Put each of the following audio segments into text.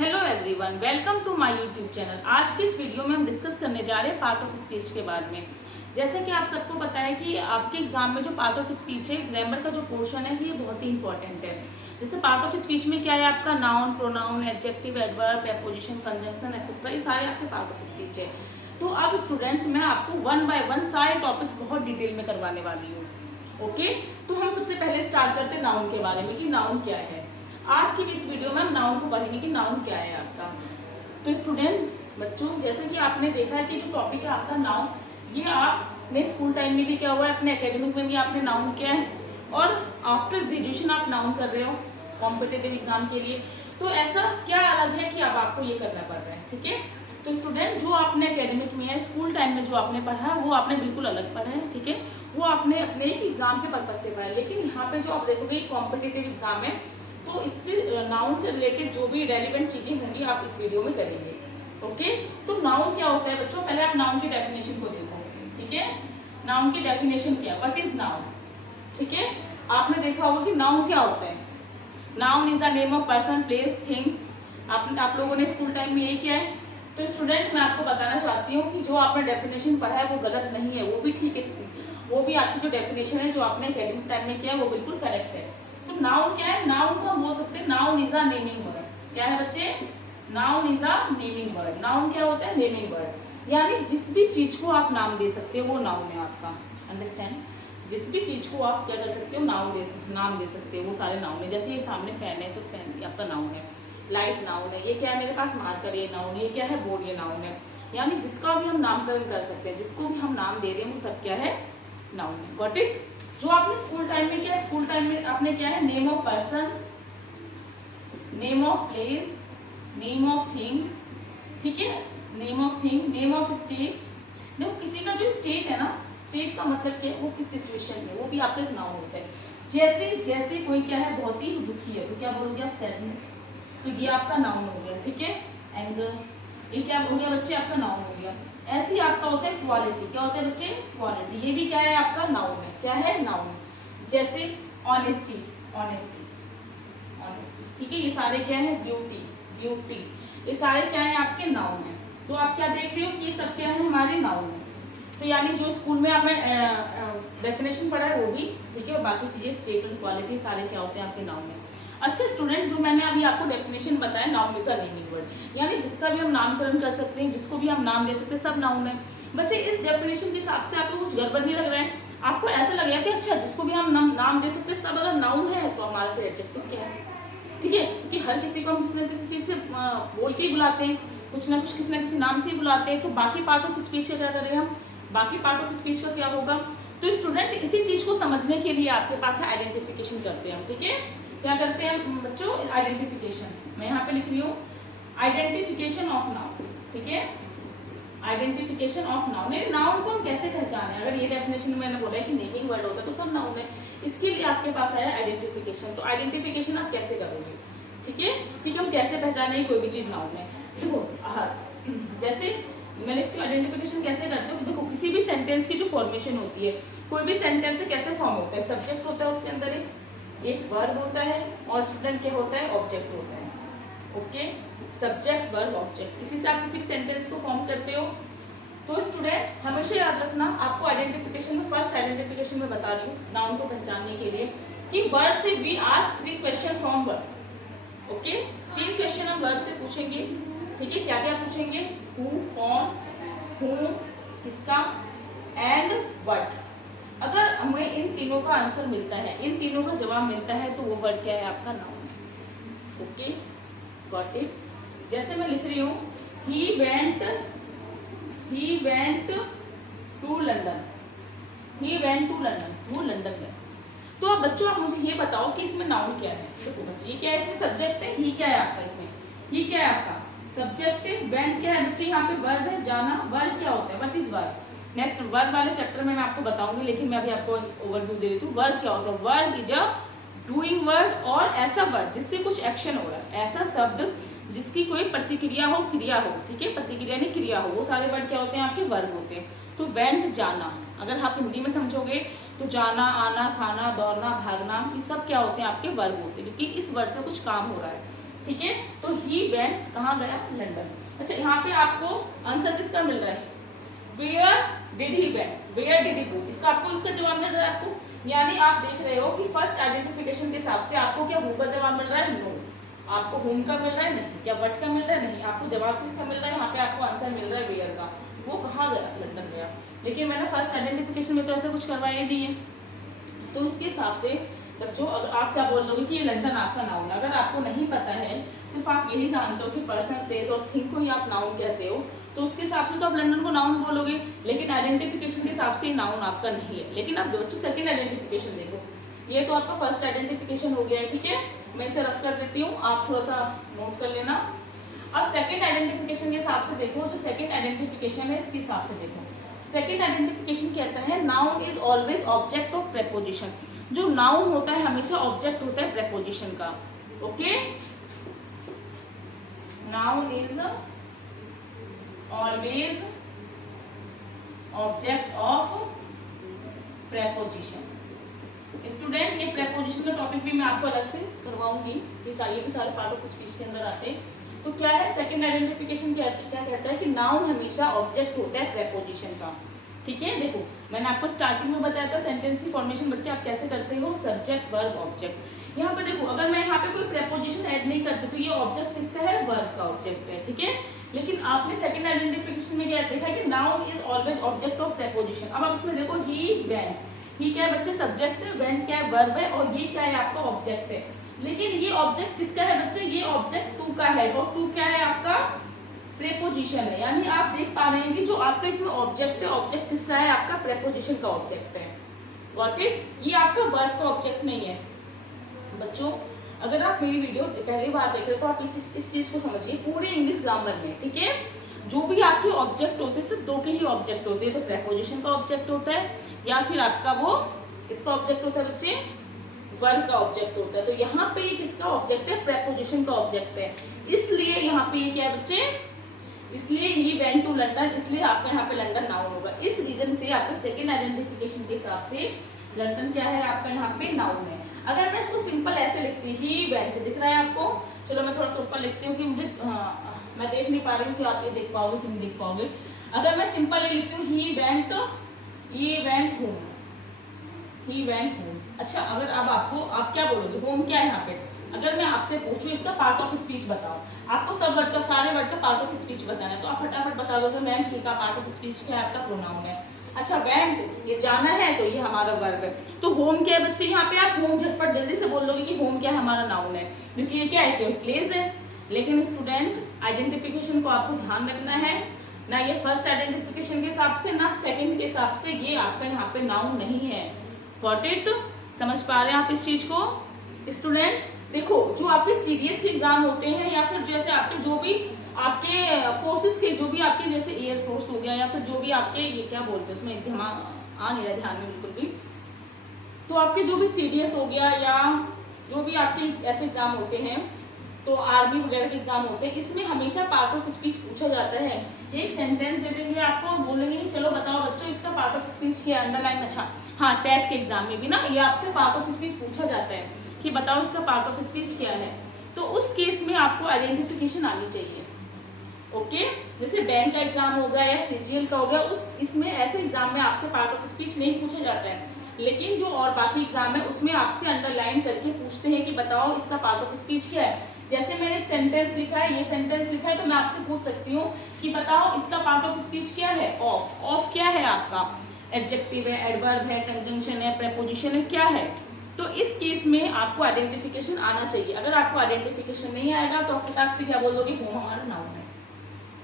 Hello everyone, welcome to my YouTube channel. आज की इस वीडियो में हम डिस्कस करने जा रहे हैं पार्ट ऑफ स्पीच के बारे में। जैसे कि आप सबको पता है कि आपके एग्जाम में जो पार्ट ऑफ स्पीच है, ग्रामर का जो पोर्शन है, ये बहुत ही इंपॉर्टेंट है। जैसे पार्ट ऑफ स्पीच में क्या है आपका noun, pronoun, adjective, adverb, preposition, conjunction etcetera, ये सारे आपके पार्ट ऑफ स्पीच है। तो अब स्टूडेंट्स मैं आपको वन बाय वन सारे टॉपिक्स बहुत डिटेल में करवाने वाली हूँ। ओके, तो हम सबसे पहले स्टार्ट करते हैं नाउन के बारे में कि नाउन क्या है। आज की इस वीडियो में हम नाउन को पढ़ेंगे कि नाउन क्या है आपका। तो स्टूडेंट बच्चों, जैसे कि आपने देखा है कि जो टॉपिक है आपका नाउन, ये आपने स्कूल टाइम में भी क्या हुआ है, अपने एकेडमिक में भी आपने नाउन किया है, और आफ्टर ग्रेजुएशन आप नाउन कर रहे हो कॉम्पिटिटिव एग्जाम के लिए। तो ऐसा क्या अलग है कि अब आपको ये करना पड़ रहा है, ठीक है। तो स्टूडेंट, जो आपने एकेडमिक में है, स्कूल टाइम में जो आपने पढ़ा है, वो आपने बिल्कुल अलग पढ़ा है, ठीक है। वो आपने अपने एक एग्जाम के पर्पज से पढ़ा है। लेकिन यहाँ पे जो आप देखोगे कॉम्पिटिटिव एग्जाम है, तो इससे नाउन से रिलेटेड जो भी रेलिवेंट चीजें होंगी आप इस वीडियो में करेंगे। ओके, तो नाउन क्या होता है बच्चों, पहले आप नाउन की डेफिनेशन को देखो, ठीक है। नाउन की डेफिनेशन क्या, व्हाट इज नाउन, ठीक है। आपने देखा होगा कि नाउन क्या होता है। Noun is the name of person, place, things. आप लोगों ने स्कूल टाइम में यही किया है। तो स्टूडेंट, मैं आपको बताना चाहती हूँ कि जो आपने डेफिनेशन पढ़ा है वो गलत नहीं है, वो भी ठीक है। वो भी आपकी जो डेफिनेशन है जो आपने एकेडमिक टाइम में किया है वो बिल्कुल करेक्ट है। तो नाउन क्या है, नाउन को हम बोल सकते हैं noun is a naming word. क्या है बच्चे, noun is a naming word. Noun क्या होता है, नेमिंग वर्ड, यानी जिस भी चीज को आप नाम दे सकते हो वो नाउन है आपका। अंडरस्टैंड, जिस भी चीज को आप क्या कर सकते हो, नाम दे सकते हो, वो सारे नाउन है। जैसे ये सामने फैन है तो फैन आपका नाउन है। लाइट नाउन है। ये क्या है, मेरे पास मार्कर, ये नाउन। ये क्या है, बोर्ड, ये नाउन है। यानी जिसका भी हम नामकरण कर सकते हैं, जिसको भी हम नाम दे रहे हैं, वो सब क्या है, नाउन है। Got it. जो आपने स्कूल टाइम में किया, स्कूल टाइम में आपने क्या है, name of person, name of place, name of thing, ठीक है, name of thing, name of state. देखो किसी का जो स्टेट है ना, स्टेट का मतलब क्या है, वो किस सिचुएशन में, वो भी आपका एक नाउन होता है। जैसे कोई क्या है, बहुत ही दुखी है, तो क्या बोलोगे आप, सैडनेस, तो ये आपका नाउन हो गया, ठीक है। एंगर, ये क्या हो गया बच्चे, आपका नाउन हो गया। ऐसे ही आपका होता है क्वालिटी। क्या होता है बच्चे, क्वालिटी। ये भी क्या है, आपका नाउन है। क्या है, नाउन। जैसे ऑनेस्टी, ऑनेस्टी, ऑनेस्टी, ठीक है। ये सारे क्या है, ब्यूटी, ब्यूटी, ये सारे क्या है, आपके नाउन है। तो आप क्या देख रहे हो कि ये सब क्या है, हमारे नाउन है। तो यानी जो स्कूल में आपने डेफिनेशन पढ़ा है वो भी ठीक है, और बाकी चीजें स्टेटमेंट, क्वालिटी, सारे क्या होते हैं, आपके नाउन है। अच्छा स्टूडेंट, जो मैंने अभी आपको डेफिनेशन बताया, noun is a naming word, यानी जिसका भी हम नामकरण कर सकते हैं, जिसको भी हम नाम दे सकते हैं, सब नाउन है। बच्चे, इस डेफिनेशन के हिसाब से आपको कुछ गड़बड़ नहीं लग रहा है? आपको ऐसा लग रहा है कि अच्छा जिसको भी हम नाम दे सकते हैं, सब अगर नाउन है तो हमारा फिर एडजेक्टिव क्या है, ठीक है। क्योंकि हर किसी को हम किसी न किसी चीज से बोल के ही बुलाते हैं, कुछ ना कुछ किसी न किसी नाम से ही बुलाते हैं। तो बाकी पार्ट ऑफ स्पीच का क्या करें हम, बाकी पार्ट ऑफ स्पीच का क्या होगा। तो स्टूडेंट, इसी चीज को समझने के लिए आपके पास आइडेंटिफिकेशन करते हैं हम, ठीक है। क्या करते हैं बच्चों, आइडेंटिफिकेशन। मैं यहाँ पे लिख रही हूँ आइडेंटिफिकेशन ऑफ नाउन, ठीक है। आइडेंटिफिकेशन ऑफ नाउन, नाउन को हम कैसे पहचाने। अगर ये डेफिनेशन में मैंने बोला है कि नेमिंग वर्ड होता है तो सब नाउन है, इसके लिए आपके पास आया आइडेंटिफिकेशन। तो आइडेंटिफिकेशन आप कैसे करोगे, ठीक है, ठीक है। हम कैसे पहचाने कोई भी चीज नाउन है। देखो जैसे मैं लिखती हूँ आइडेंटिफिकेशन कैसे करते हो। देखो किसी भी सेंटेंस की जो फॉर्मेशन होती है, कोई भी सेंटेंस कैसे फॉर्म होता है, सब्जेक्ट होता है, उसके अंदर एक वर्ब होता है, और स्टूडेंट क्या होता है, ऑब्जेक्ट होता है। ओके, सब्जेक्ट, वर्ब, ऑब्जेक्ट, इसी से आप किसी सेंटेंस को फॉर्म करते हो। तो स्टूडेंट हमेशा याद रखना, आपको आइडेंटिफिकेशन में, फर्स्ट आइडेंटिफिकेशन में बता रही हूँ नाउन को पहचानने के लिए, कि वर्ब से we ask 3 question from verb. Okay, 3 question हम वर्ब से पूछेंगे, ठीक है। क्या क्या पूछेंगे, हु, कौन, हूँ, किसका, एंड व्हाट। अगर हमें इन तीनों का आंसर मिलता है, इन तीनों का जवाब मिलता है, तो वो वर्ड क्या है, आपका नाउन है। Okay, got it. जैसे मैं लिख रही हूँ, he went to London, he went to London, वो लंदन गया। तो अब बच्चों आप मुझे ये बताओ कि इसमें नाउन क्या है। देखो बच्चे, क्या है इसमें, सब्जेक्ट है, ही क्या है आपका, इसमें ही क्या है आपका, सब्जेक्ट है। वेंट क्या है बच्चे, यहाँ पे वर्ब है, जाना। वर्ब क्या होता है, what is verb. Next verb वाले चैप्टर में मैं आपको बताऊंगी, लेकिन मैं अभी आपको ओवरव्यू दे देती हूँ। वर्ब क्या होता है, verb is a doing word, और ऐसा वर्ड जिससे कुछ एक्शन हो रहा है, ऐसा शब्द जिसकी कोई प्रतिक्रिया हो, क्रिया हो, ठीक है। प्रतिक्रिया नहीं, क्रिया हो, वो सारे वर्ड क्या होते हैं, आपके वर्ब होते हैं। तो वेंट, जाना, अगर आप हिंदी में समझोगे तो जाना, आना, खाना, दौड़ना, भागना, ये सब क्या होते हैं, आपके वर्ब होते हैं, क्योंकि इस वर्ड से कुछ काम हो रहा है। ठीक है, तो ही वेंट कहाँ गया, लंदन। अच्छा यहाँ पे आपको आंसर किसका मिल रहा है, where did he went, where did he go, इसका आपको इसका जवाब मिल रहा है आपको। यानी आप देख रहे हो कि फर्स्ट आइडेंटिफिकेशन के हिसाब से आपको क्या हु का जवाब मिल रहा है, नो। आपको हुम का मिल रहा है, नहीं। क्या वट का मिल रहा है, नहीं। आपको जवाब किसका मिल रहा है, यहाँ पे आपको आंसर मिल रहा है वेयर का, वो कहाँ गया, लंदन गया। लेकिन मैंने फर्स्ट आइडेंटिफिकेशन में तो ऐसा कुछ करवाया नहीं है। तो इसके हिसाब से बच्चों अगर आप क्या बोल लोगे कि ये लंदन आपका नाउन, अगर आपको नहीं पता है, सिर्फ आप यही जानते हो कि पर्सन, प्लेस और थिंग को ही आप नाउन कहते हो, तो उसके हिसाब से तो आप लंदन को नाउन बोलोगे। लेकिन आइडेंटिफिकेशन के हिसाब से नाउन आपका नहीं है। लेकिन आप बच्चों सेकंड आइडेंटिफिकेशन देखो, ये तो आपका फर्स्ट आइडेंटिफिकेशन हो गया है, ठीक है। मैं इसे रफ कर देती हूँ, आप थोड़ा सा नोट कर लेना। अब सेकंड आइडेंटिफिकेशन के हिसाब से देखो, जो सेकंड आइडेंटिफिकेशन है इसके हिसाब से देखो। सेकंड आइडेंटिफिकेशन कहता है noun is always object of preposition. जो नाउन होता है हमेशा ऑब्जेक्ट होता है प्रेपोजिशन का। Okay, noun is always object of preposition. Student, ये प्रेपोजिशन का टॉपिक भी मैं आपको अलग से करवाऊंगी, ये सारे पार्ट ऑफ स्पीच के अंदर आते हैं। तो क्या है सेकंड आइडेंटिफिकेशन, क्या कहता है कि नाउन हमेशा ऑब्जेक्ट होता है प्रेपोजिशन का। ठीक है, देखो मैंने आपको स्टार्टिंग में बताया था सेंटेंस की फॉर्मेशन बच्चे आप कैसे करते हो, सब्जेक्ट वर्ब ऑब्जेक्ट। यहाँ पे देखो अगर मैं यहाँ पे कोई प्रेपोजिशन ऐड नहीं करती तो ये ऑब्जेक्ट किसका है, वर्ब का ऑब्जेक्ट है। ठीक है, लेकिन आपने सेकंड आइडेंटिफिकेशन में क्या देखा कि noun is always object of preposition. अब आप इसमें देखो ही वेंट, ही क्या है बच्चे, सब्जेक्ट है, वेंट क्या है, वर्ब है, और ये क्या है आपका ऑब्जेक्ट है। लेकिन ये ऑब्जेक्ट किसका है बच्चे, ये ऑब्जेक्ट टू का है, और टू क्या है आपका, प्रेपोजिशन है। यानी आप देख पा रहे हैं कि जो आपका इसमें ऑब्जेक्ट है, ऑब्जेक्ट किसका है आपका, प्रेपोजिशन का ऑब्जेक्ट है। गॉट इट, ये आपका वर्ब का ऑब्जेक्ट नहीं है। बच्चों अगर आप मेरी वीडियो पहली बार देख रहे हो तो आप इस चीज को समझिए, पूरे इंग्लिश ग्रामर में, ठीक है, जो भी आपके ऑब्जेक्ट होते हैं सिर्फ दो के ही ऑब्जेक्ट होते हैं, तो प्रेपोजिशन का ऑब्जेक्ट होता है या फिर आपका वो इसका ऑब्जेक्ट होता है बच्चे, वर्ब का ऑब्जेक्ट होता है। तो यहाँ पे ये किसका ऑब्जेक्ट है, प्रेपोजिशन का ऑब्जेक्ट है। इसलिए यहाँ पे ये क्या है बच्चे, इसलिए ही वेंट टू लंदन, इसलिए आपका यहाँ पे लंदन नाउन होगा। इस रीजन से आपका सेकंड आइडेंटिफिकेशन के हिसाब से लंदन क्या है आपका यहाँ पे नाउन है। अगर मैं इसको सिंपल ऐसे लिखती, ही वेंट, दिख रहा है आपको, चलो मैं थोड़ा सा ऊपर लिखती हूँ कि मुझे मैं देख नहीं पा रही हूँ कि आप ये देख पाओगे कि नहीं देख पाओगे। अगर मैं सिंपल ये लिखती हूँ he went home, he went home. अच्छा अगर अब आपको आप क्या बोलोगे, होम क्या है यहाँ पे, अगर मैं आपसे पूछूं इसका पार्ट ऑफ स्पीच बताओ, आपको सब वर्ड का, सारे वर्ड का पार्ट ऑफ स्पीच बताना है, तो आप फटाफट बता दोगे मैम ठीक है, पार्ट ऑफ स्पीच क्या है आपका, प्रोनाउन है। अच्छा वेंट ये जाना है तो ये हमारा वर्ब है। तो होम क्या है बच्चे, यहाँ पे आप होम झटपट जल्दी से बोल दोगे कि होम क्या है, हमारा नाउन है, क्योंकि ये क्या है, प्लेस है। लेकिन स्टूडेंट आइडेंटिफिकेशन को आपको ध्यान रखना है, ना ये फर्स्ट आइडेंटिफिकेशन के हिसाब से ना सेकंड के हिसाब से ये आपका यहाँ पे नाउन नहीं है। गॉट इट, समझ पा रहे हैं आप इस चीज को स्टूडेंट। देखो जो आपके सीडीएस के एग्जाम होते हैं या फिर जैसे आपके जो भी आपके फोर्सेस के, जो भी आपके जैसे एयर फोर्स हो गया या फिर जो भी आपके ये क्या बोलते हैं उसमें आ नहीं रहा ध्यान में बिल्कुल भी, तो आपके जो भी सीडीएस हो गया या जो भी आपके ऐसे एग्जाम होते हैं, तो आर्मी वगैरह के एग्जाम होते हैं, इसमें हमेशा पार्ट ऑफ स्पीच पूछा जाता है। एक सेंटेंस दे देंगे आपको, बोलेंगे कि चलो बताओ बच्चों इसका पार्ट ऑफ स्पीच क्या है, अंडरलाइन। अच्छा हाँ, टेट के एग्जाम में भी ना ये आपसे पार्ट ऑफ स्पीच पूछा जाता है कि बताओ इसका पार्ट ऑफ स्पीच क्या है, तो उस केस में आपको आइडेंटिफिकेशन आनी चाहिए। ओके, जैसे बैंक का एग्जाम हो गया या सीजीएल का हो गया, उस इसमें ऐसे एग्जाम में आपसे पार्ट ऑफ स्पीच नहीं पूछा जाता है, लेकिन जो और बाकी एग्जाम है उसमें आपसे अंडरलाइन करके पूछते हैं कि बताओ इसका पार्ट ऑफ स्पीच क्या है। जैसे मैंने एक सेंटेंस लिखा है, ये सेंटेंस लिखा है, तो मैं आपसे पूछ सकती हूँ कि बताओ इसका पार्ट ऑफ स्पीच क्या है, ऑफ। ऑफ क्या है आपका, एडजेक्टिव है, एडवर्ब है, कंजंक्शन है, प्रेपोजिशन है, क्या है। तो इस केस में आपको आइडेंटिफिकेशन आना चाहिए। अगर आपको आइडेंटिफिकेशन नहीं आएगा तो आप फटाक से क्या बोल दोगे, होम हमारा नाउन है।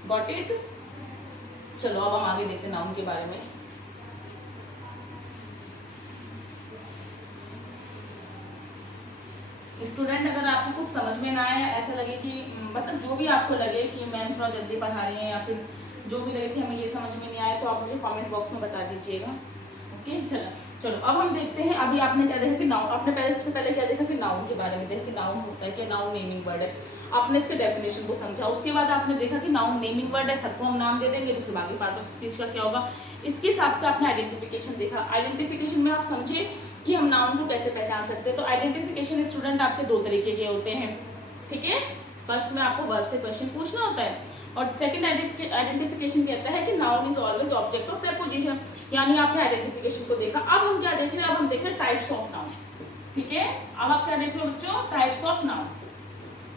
गॉट इट, चलो अब हम आगे देखते हैं नाउन के बारे में। स्टूडेंट अगर आपको कुछ समझ में ना आए, ऐसा लगे कि मतलब जो भी आपको लगे कि मैम थोड़ा जल्दी पढ़ा रही हैं या फिर जो भी लगे कि हमें ये समझ में नहीं आया, तो आप मुझे कमेंट बॉक्स में बता दीजिएगा। ओके, चलो अब हम देखते हैं। अभी आपने क्या देखा कि नाउन, आपने पहले सबसे पहले क्या देखा कि नाउन के बारे में देखा कि नाउन होता है क्या, नाउन नेमिंग वर्ड है, आपने इसके डेफिनेशन को समझा। उसके बाद आपने देखा कि नाउन नेमिंग वर्ड है, सबको हम नाम दे देंगे, तो फिर बाकी पार्ट ऑफ स्पीच का क्या होगा, इसके हिसाब से आपने आइडेंटिफिकेशन देखा। आइडेंटिफिकेशन में आप समझे कि हम नाउन को कैसे पहचान सकते हैं। तो आइडेंटिफिकेशन स्टूडेंट आपके दो तरीके के होते हैं, ठीक है। फर्स्ट में आपको वर्ब से क्वेश्चन पूछना होता है, और सेकंड आइडेंटिफिकेशन कहता है कि noun is always object of preposition, यानी आपने आइडेंटिफिकेशन को देखा। अब हम क्या देख रहे हैं, अब हम देख रहे हैं टाइप्स ऑफ नाउन। ठीक है, अब आप क्या देख रहे हो बच्चों, टाइप्स ऑफ नाउन।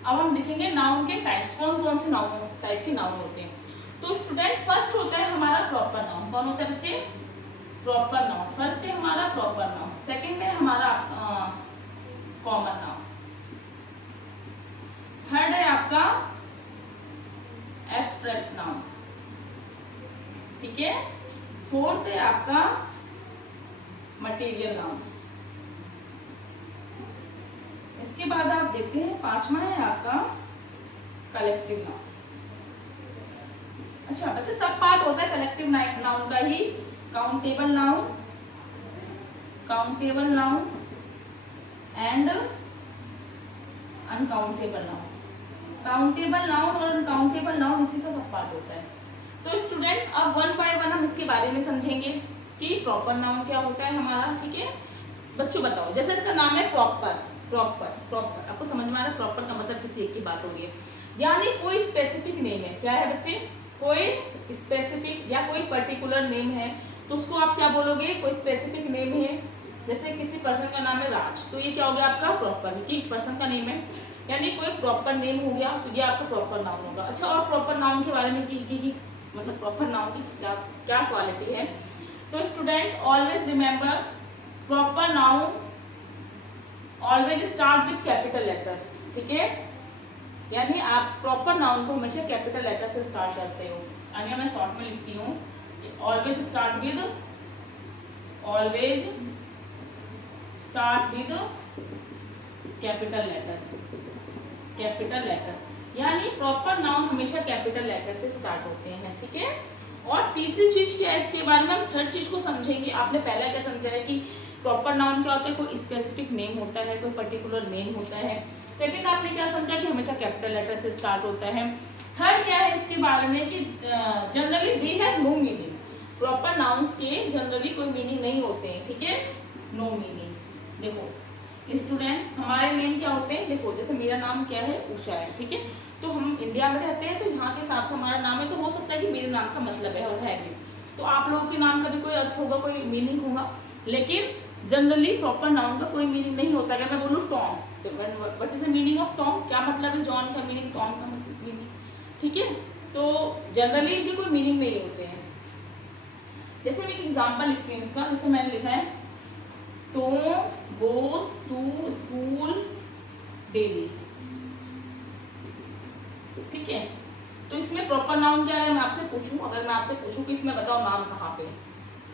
अब हम देखेंगे नाउन के टाइप्स, कौन कौन से नाउन टाइप के नाउन होते हैं। तो स्टूडेंट फर्स्ट होता है हमारा प्रॉपर नाउन। कौन होता है बच्चे, प्रॉपर नाउन। फर्स्ट है हमारा प्रॉपर नाउन, सेकंड है हमारा कॉमन नाउन, थर्ड है आपका एब्स्ट्रैक्ट नाउन, ठीक है, फोर्थ है आपका मटेरियल नाउन। इसके बाद आप देखते हैं पांचवा है आपका कलेक्टिव नाउन। अच्छा बच्चे, सब पार्ट होता है कलेक्टिव नाउन का ही। Countable noun, countable noun and uncountable noun. Countable noun और अनकाउंटेबल नाउन इसी का सब पार्ट होता है। तो स्टूडेंट अब वन बाय वन हम इसके बारे में समझेंगे कि प्रॉपर नाउन क्या होता है हमारा। ठीक है बच्चों, बताओ, जैसे इसका नाम है प्रॉपर, प्रॉपर प्रॉपर आपको समझ में आ रहा है, प्रॉपर का मतलब किसी एक की बात हो रही है, यानी कोई स्पेसिफिक नेम है। क्या है बच्चे, कोई स्पेसिफिक या कोई पर्टिकुलर नेम है, तो उसको आप क्या बोलोगे, कोई स्पेसिफिक नेम है। जैसे किसी पर्सन का नाम है राज, तो ये क्या हो गया आपका प्रॉपर, कि पर्सन का नेम है, यानी कोई प्रॉपर नेम हो गया, तो ये आपका प्रॉपर नाउन होगा। अच्छा, और प्रॉपर नाउन के बारे में की मतलब प्रॉपर नाउन की क्या क्या क्वालिटी है। तो student always remember, proper noun always start with capital letter. ठीक है, यानी आप प्रॉपर नाउन को हमेशा कैपिटल लेटर से स्टार्ट करते हो। यानी मैं शॉर्ट में लिखती हूँ, always start with, always start with capital letter, capital letter, यानी प्रॉपर नाउन हमेशा कैपिटल लेटर से स्टार्ट होते हैं। ठीक है, और तीसरी चीज क्या है इसके बारे में, हम थर्ड चीज को समझेंगे। आपने पहला क्या समझा है कि प्रॉपर नाउन क्या होता है, कोई स्पेसिफिक नेम होता है, कोई पर्टिकुलर नेम होता है। सेकंड आपने क्या समझा कि हमेशा कैपिटल लेटर से स्टार्ट होता है। थर्ड क्या है इसके बारे में कि generally they have no meaning, proper nouns के जनरली कोई मीनिंग नहीं होते हैं। ठीक है, नो मीनिंग। देखो स्टूडेंट, हमारे नेम क्या होते हैं, देखो जैसे मेरा नाम क्या है, उषा है। ठीक है, तो हम इंडिया में रहते हैं, तो यहाँ के हिसाब से हमारा नाम है, तो हो सकता है कि मेरे नाम का मतलब है और है भी, तो आप लोगों के नाम का भी कोई अर्थ होगा, कोई मीनिंग होगा, लेकिन जनरली प्रॉपर नाउन का कोई मीनिंग नहीं होता। अगर मैं बोलूँ टॉम, तो what is the meaning of Tom, क्या मतलब है जॉन का मीनिंग, टॉम का मीनिंग। ठीक है, तो जनरली इनके कोई मीनिंग नहीं होते हैं। जैसे मैं एक एग्जाम्पल लिखती हूँ इसका, जैसे मैंने लिखा है Tom goes to school daily. ठीक है, तो इसमें प्रॉपर नाउन क्या है, मैं आपसे पूछूं, अगर मैं आपसे पूछूं कि इसमें बताओ नाम कहाँ पे,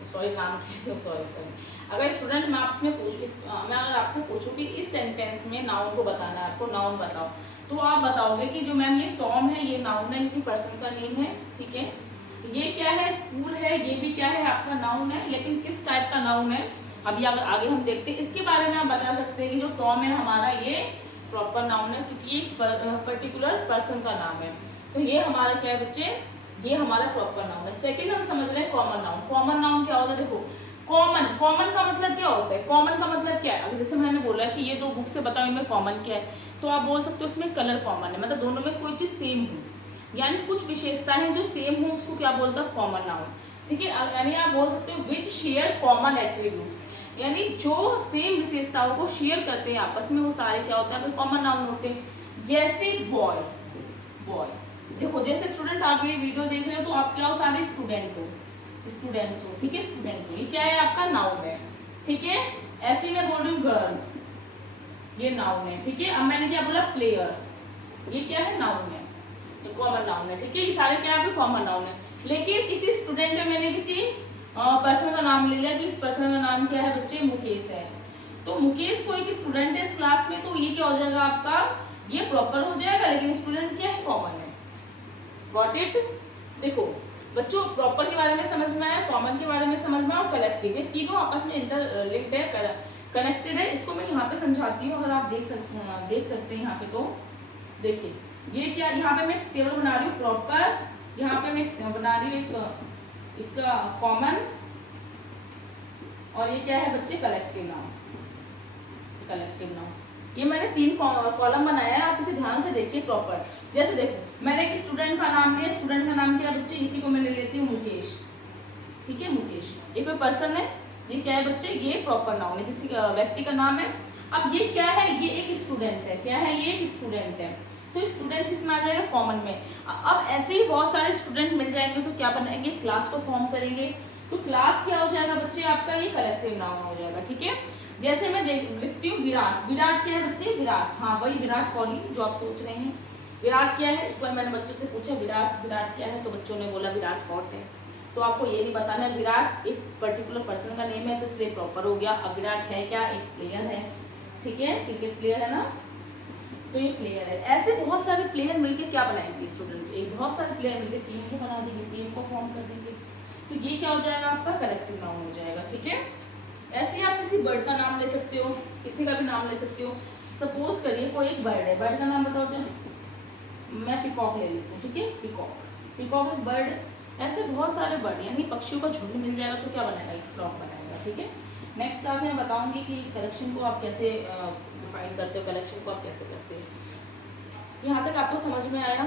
सॉरी नाम कह रही हूँ, सॉरी अगर स्टूडेंट मैं आपसे मैं अगर आपसे पूछूं कि इस सेंटेंस में नाउन को बताना है, आपको नाउन बताओ, तो आप बताओगे कि जो मैम ये टॉम है ये नाउन है, क्योंकि पर्सन का नेम है। ठीक है, ये क्या है, स्कूल है, ये भी क्या है आपका नाउन है, लेकिन किस टाइप का नाउन है अभी आगे हम देखते हैं। इसके बारे में आप बता सकते हैं कि जो टॉम है हमारा ये प्रॉपर नाउन है, क्योंकि एक पर्टिकुलर पर्सन का नाम है, तो ये हमारा क्या है बच्चे, ये हमारा प्रॉपर नाउन है। सेकंड हम समझ रहे हैं कॉमन नाउन। कॉमन नाउन क्या होता है, देखो कॉमन, कॉमन का मतलब क्या होता है, कॉमन का मतलब क्या है, अगर जैसे मैंने बोला कि ये दो बुक से बताओ इनमें कॉमन क्या है, तो आप बोल सकते हो इसमें कलर कॉमन है, मतलब दोनों में कोई चीज सेम हो, यानी कुछ विशेषताएं जो सेम हो उसको क्या बोलता है, कॉमन नाउन। ठीक है, यानी आप बोल सकते हो विच शेयर कॉमन एट्रीब्यूट्स, यानी जो सेम विशेषताओं को शेयर करते हैं आपस में, वो सारे क्या होता है, कॉमन नाउन होते हैं। जैसे बॉय, बॉय, देखो जैसे स्टूडेंट आप ये वीडियो देख रहे हो, तो आप क्या हो, सारे स्टूडेंट हो, स्टूडेंट्स हो। ठीक है, स्टूडेंट हो, ये क्या है आपका नाउन है। ठीक है, ऐसे मैं बोल रही हूँ गर्ल, ये नाउन है। ठीक है, अब मैंने क्या बोला, प्लेयर, ये क्या है, नाउन है, ये कॉमन नाउन है। ठीक है, ये सारे क्या है, कॉमन नाउन है। लेकिन किसी स्टूडेंट में मैंने किसी पर्सन का नाम ले लिया कि इस पर्सन का नाम क्या है बच्चे, मुकेश है, तो मुकेश कोई एक स्टूडेंट है इस क्लास में, तो ये क्या हो जाएगा आपका, ये प्रॉपर हो जाएगा, लेकिन स्टूडेंट क्या है, कॉमन है। Got it. देखो बच्चों, प्रॉपर के बारे में समझना है, कॉमन के बारे में समझना है, और कलेक्टिव, ये तीनों आपस में इंटरलिंक्ड है, कनेक्टेड है। इसको मैं यहाँ पे समझाती हूँ, अगर आप देख सकते हैं यहाँ पे, तो देखिए ये क्या, यहाँ पे मैं टेबल बना रही हूँ प्रॉपर, यहाँ पे मैं बना रही हूँ एक इसका कॉमन, और ये क्या है बच्चे, कलेक्टिव नाउन, कलेक्टिव नाउन। ये मैंने 3 कॉलम बनाया है, आप इसे ध्यान से देखिए प्रॉपर। जैसे देखो मैंने एक स्टूडेंट का नाम लिया, स्टूडेंट का नाम क्या है बच्चे, इसी को मैं ले लेती हूँ मुकेश, ठीक है मुकेश। ये कोई पर्सन है, ये क्या है बच्चे, ये प्रॉपर नाउन है, किसी व्यक्ति का नाम है। अब ये क्या है, ये एक स्टूडेंट है, क्या है ये एक स्टूडेंट है, तो स्टूडेंट किसमें आ जाएगा, कॉमन में। अब ऐसे ही बहुत सारे स्टूडेंट मिल जाएंगे तो क्या बनाएंगे, क्लास को फॉर्म करेंगे। तो क्लास क्या हो जाएगा बच्चे आपका, ये कलेक्टिव नाउन हो जाएगा, ठीक है। जैसे मैं लिखती हूँ विराट, विराट क्या है बच्चे, विराट, हाँ वही विराट कोहली जो आप सोच रहे हैं। विराट क्या है, एक बार मैंने बच्चों से पूछा विराट, विराट क्या है, तो बच्चों ने बोला विराट हॉट है। तो आपको ये नहीं बताना है विराट एक पर्टिकुलर पर्सन का नेम है, तो इसलिए प्रॉपर हो गया। अब विराट है क्या, एक प्लेयर है, ठीक है, क्रिकेट प्लेयर है ना, तो ये प्लेयर है। ऐसे बहुत सारे प्लेयर मिलके क्या बनाएंगे स्टूडेंट, एक बहुत सारे प्लेयर मिलके टीम को बना देंगे, टीम को फॉर्म कर देंगे, तो ये क्या हो जाएगा आपका कलेक्टिव नाउन हो जाएगा, ठीक है। ऐसे ही आप किसी बर्ड का नाम ले सकते हो, किसी का भी नाम ले सकते हो। सपोज करिए कोई एक बर्ड है, बर्ड का नाम बताओ जो, मैं पिकॉक ले लेती हूँ, ठीक है, पिकॉक, पिकॉक एक बर्ड। ऐसे बहुत सारे बर्ड यानी पक्षियों का झुंड मिल जाएगा तो क्या बनाएगा, एक फ्लॉक बनाएगा, ठीक है। नेक्स्ट क्लास में बताऊंगी कि कलेक्शन को आप कैसे डिफाइन करते हो, कलेक्शन को आप कैसे करते हो। यहाँ तक आपको समझ में आया।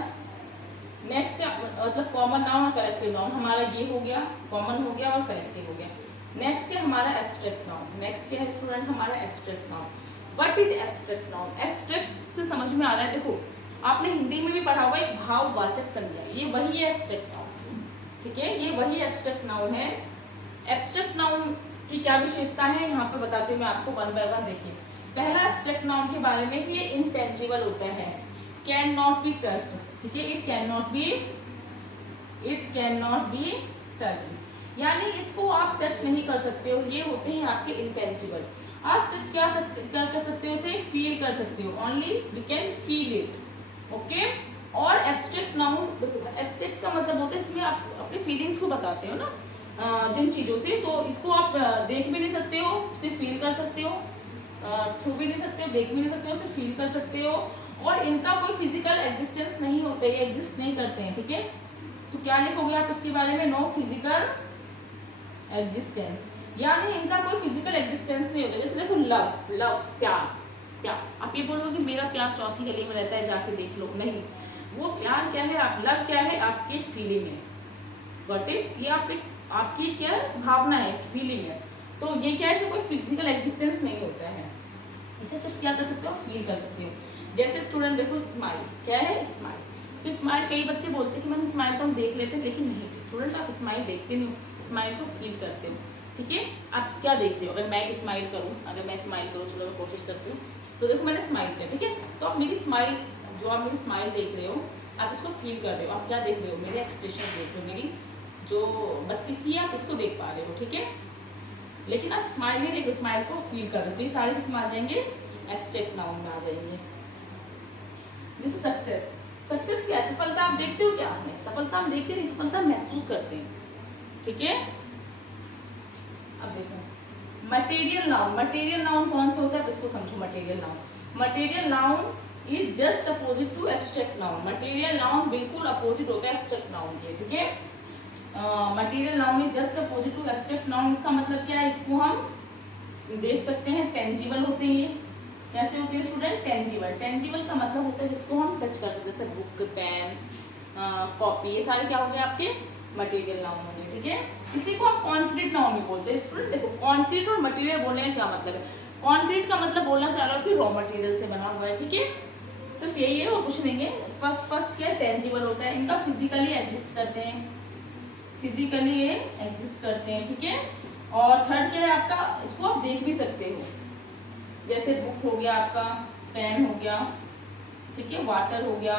नेक्स्ट मतलब कॉमन नाउन और कलेक्टिव नाउन, हमारा ये हो गया, कॉमन हो गया और कलेक्टिव हो गया। नेक्स्ट है हमारा एब्स्ट्रैक्ट नाउन। नेक्स्ट क्या है स्टूडेंट, हमारा abstract noun. What is abstract noun, abstract से समझ में आ रहा है, देखो आपने हिंदी में भी पढ़ा हुआ एक भाववाचक संज्ञा, ये वही है एब्स्ट्रैक्ट नाउन, ठीक है, ये वही एब्स्ट्रैक्ट नाउन है। एब्स्ट्रैक्ट नाउन की क्या विशेषता है यहाँ पे बताती हूँ मैं आपको वन बाय वन। देखिए पहला एब्स्ट्रैक्ट नाउन के बारे में कि ये इनटेंजिबल होता है, कैन नॉट बी टच्ड, ठीक है, it can not be touched, यानी इसको आप टच नहीं कर सकते हो, ये होते हैं आपके इंटेंजिबल। आप सिर्फ क्या कर सकते हो, इसे फील कर सकते हो, only we can feel it, okay. और एब्स्ट्रैक्ट नाउन, देखो एब्स्ट्रैक्ट का मतलब होता है इसमें आप अपनी फीलिंग्स को बताते हो ना जिन चीज़ों से, तो इसको आप देख भी नहीं सकते हो, सिर्फ फील कर सकते हो, छू भी नहीं सकते हो, देख भी नहीं सकते हो, सिर्फ फील कर सकते हो। और इनका कोई फिजिकल एग्जिस्टेंस नहीं होता, ये एग्जिस्ट नहीं करते हैं, ठीक है। तो क्या लिखोगे आप इसके बारे में, नो फिजिकल एग्जिस्टेंस, यानी इनका कोई फिजिकल एग्जिस्टेंस नहीं होता। जैसे देखो लव, लव प्यार, प्यार, आप ये बोलोगे कि मेरा प्यार चौथी गली में रहता है जाके देख लो, नहीं, वो प्यार क्या है, आप लव क्या है, आपकी एक फीलिंग है, बट ये आपकी क्या भावना है, फीलिंग है। तो ये क्या है, कोई फिजिकल एग्जिस्टेंस नहीं होता है, इसे सिर्फ क्या कर सकते हो, फील कर सकते हो। जैसे स्टूडेंट देखो स्माइल, क्या है स्माइल, तो स्माइल कई बच्चे बोलते हैं कि मैंने स्माइल तो हम देख लेते हैं, लेकिन नहीं स्टूडेंट आप स्माइल देखते नहीं हो, स्माइल को फील करते हो, ठीक है। आप क्या देखते हो, अगर मैं स्माइल करूँ, चलो मैं कोशिश करती हूँ, तो देखो मैंने स्माइल किया, ठीक है, तो आप मेरी स्माइल, जो आप मेरी स्माइल देख रहे हो आप इसको फील कर रहे हो, आप क्या देख रहे हो, मेरे एक्सप्रेशन देख रहे हो, मेरी जो बत्तीसी है आप इसको देख पा रहे हो, ठीक है, लेकिन आप स्माइल नहीं देख रहे हो, स्माइल को फील कर रहे हो, तो ये सारे किसमें आ जाएंगे, एब्स्ट्रैक्ट नाउन में आ जाएंगे। जैसे सक्सेस, सक्सेस क्या है, सफलता आप देखते हो क्या, आपने सफलता हम देखते नहीं, सफलता महसूस करते हैं, ठीक है। अब देखो मटेरियल नाउन, मटेरियल नाउन कौन सा होता है, इसको समझो। Material noun, material noun is just opposite to abstract noun, material noun बिल्कुल अपोजिट होता है एब्स्ट्रैक्ट नाउन के, ठीक है। Material noun is just opposite to abstract noun, इसका मतलब क्या है, इसको हम देख सकते हैं, टेंजिबल होते हैं, ये कैसे होते हैं स्टूडेंट, टेंजिबल, टेंजिबल का मतलब होता है जिसको हम टच कर सकते हैं, जैसे बुक, पेन, कॉपी, ये सारे क्या हो गए आपके मटेरियल नाउन हो गए, ठीक है। इसी को आप कॉन्क्रीट नाउन भी बोलते हैं स्टूडेंट। देखो कॉन्क्रीट और मटेरियल बोलने का क्या मतलब है, कॉन्क्रीट का मतलब बोलना चाह रहा हूँ कि रॉ मटेरियल से बना हुआ है, ठीक है, सिर्फ यही है और कुछ नहीं है। फर्स्ट क्या टेंजिबल होता है, इनका फिजिकली एग्जिस्ट करते हैं, फिजिकली ये एग्जिस्ट करते हैं, ठीक है। और थर्ड क्या है आपका, इसको आप देख भी सकते हो, जैसे बुक हो गया आपका, पेन हो गया, ठीक है, वाटर हो गया,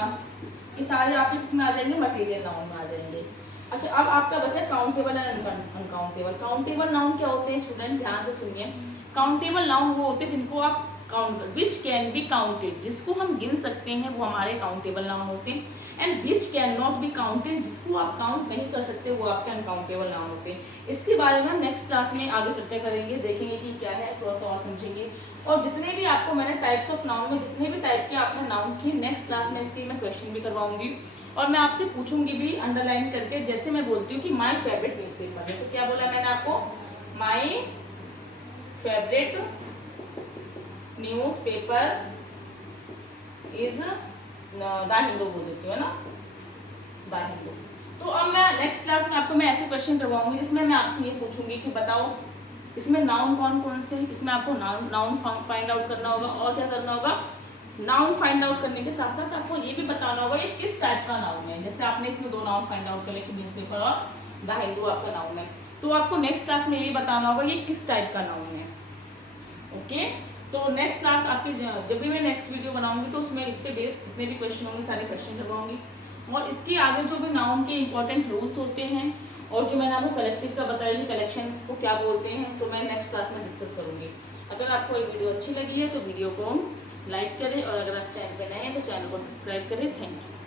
ये सारे आप इसमें आ जाएंगे, मटेरियल नाउन में आ जाएंगे। अच्छा अब आपका बचा countable and uncountable. Countable noun क्या होते हैं स्टूडेंट, ध्यान से सुनिए। काउंटेबल नाउन वो होते हैं जिनको आप count, which can be counted, जिसको हम गिन सकते हैं वो हमारे काउंटेबल नाउन होते हैं। And which can not be counted, जिसको आप काउंट नहीं कर सकते वो आपके अनकाउंटेबल नाउन होते हैं। इसके बारे में हम नेक्स्ट क्लास में आगे चर्चा करेंगे, देखेंगे कि क्या है, थोड़ा सा और समझेंगे। और जितने भी आपको मैंने टाइप्स ऑफ नाउन में जितने भी टाइप के आपने नाउन किए, नेक्स्ट क्लास में इसकी मैं क्वेश्चन भी करवाऊंगी और मैं आपसे पूछूंगी भी अंडरलाइन करके। जैसे मैं बोलती हूँ कि माई फेवरेट न्यूज़पेपर, जैसे क्या बोला मैंने आपको, my favourite newspaper is the Hindu बोल देती हूँ, है ना, द हिंदू। तो अब मैं नेक्स्ट क्लास में आपको मैं ऐसे क्वेश्चन करवाऊंगी जिसमें मैं आपसे ये पूछूंगी कि बताओ इसमें नाउन कौन कौन से, इसमें आपको नाउन फाइंड आउट करना होगा, और क्या करना होगा, नाउन फाइंड आउट करने के साथ साथ आपको ये भी बताना होगा ये किस टाइप का नाउन है। जैसे आपने इसमें 2 नाउन फाइंड आउट कर लिया कि न्यूज़पेपर और द हिंदू आपका नाउन है, तो आपको नेक्स्ट क्लास में ये भी बताना होगा ये किस टाइप का नाउन है। ओके, तो नेक्स्ट क्लास आपकी जब भी मैं नेक्स्ट वीडियो बनाऊंगी तो उसमें इस पे बेस्ड जितने भी क्वेश्चन होंगे सारे क्वेश्चन करवाऊंगी, और इसके आगे जो भी नाउन के इंपॉर्टेंट रूल्स होते हैं और जो मैंने आपको कलेक्टिव का बताया कि कलेक्शंस को क्या बोलते हैं, तो मैं नेक्स्ट क्लास में डिस्कस करूंगी। अगर आपको ये वीडियो अच्छी लगी है तो वीडियो को लाइक करें, और अगर आप चैनल पर नए हैं तो चैनल को सब्सक्राइब करें। Thank you.